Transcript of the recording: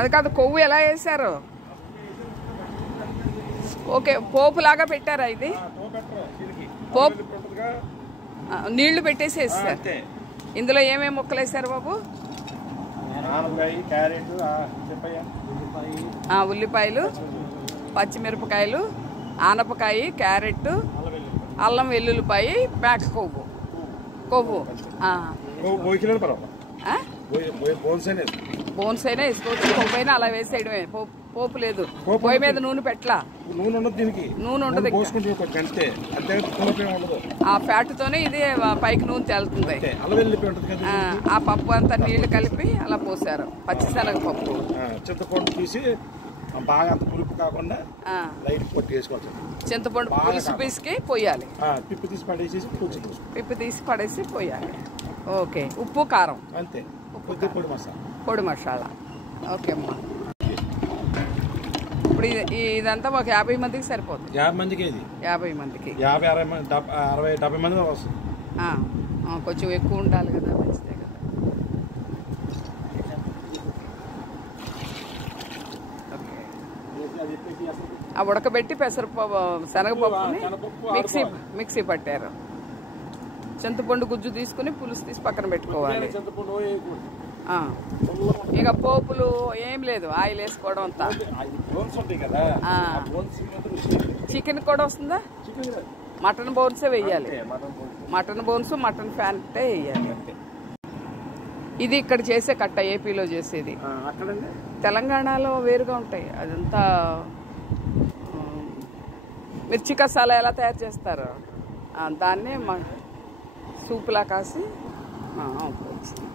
అది కాదు, కొవ్వు ఎలా వేసారు? ఓకే, పోపులాగా పెట్టారా ఇది? పోపు నీళ్లు పెట్టేసి వేస్తారు. ఇందులో ఏమేమి ముక్కలు వేసారు బాబు? ఉల్లిపాయలు, పచ్చిమిరపకాయలు, ఆనపకాయ, క్యారెట్, అల్లం వెల్లుల్లిపాయ, మేక కొవ్వు. బోన్స్ అయినా వేసుకోవచ్చు, కొవ్వు అయినా అలా వేసేయడమే. పోపు లేదు, పొయ్యి మీద నూనె పెట్టలా. నూనె ఉండదు, ఆ ఫ్యాట్ తోనే ఇది పైకి నూనె తేలుతుంది. ఆ పప్పు అంతా నీళ్లు కలిపి అలా పోసారు. పచ్చిశనగ పప్పు, చింతపండు తీసి బాగా పులుపు కాకుండా చింతపండు పులుసు పీసుకి పోయాలి. పిప్పి తీసి పడేసి పోయాలి. ఓకే, ఉప్పు కారం అంతే, పొడి మసాలా. ఓకే అమ్మా, ఇప్పుడు ఇదంతా ఒక 50 మందికి సరిపోతుంది. 50 మందికి, 50 మందికి 50-60-70 మంది వస్తుంది. కొంచెం ఎక్కువ ఉండాలి కదా, మంచిదే కదా. ఆ ఉడకబెట్టి శనగపప్పుని మిక్సీ పట్టారు. చింతపండు గుజ్జు తీసుకుని పులుసు తీసి పక్కన పెట్టుకోవాలి. ఇక పోపులు ఏం లేదు, ఆయిల్ వేసుకోవడం అంతా. చికెన్ కూడా వస్తుందా? మటన్ బోన్సే వేయాలి. మటన్ బోన్స్, మటన్ ఫ్యాటే వేయాలి. ఇది ఇక్కడ చేసే కట్ట, ఏపీలో చేసేది. తెలంగాణలో వేరుగా ఉంటాయి. అదంతా మిర్చి కసాలా ఎలా తయారు చేస్తారు, దాన్నే సూపులా కాసి వచ్చింది.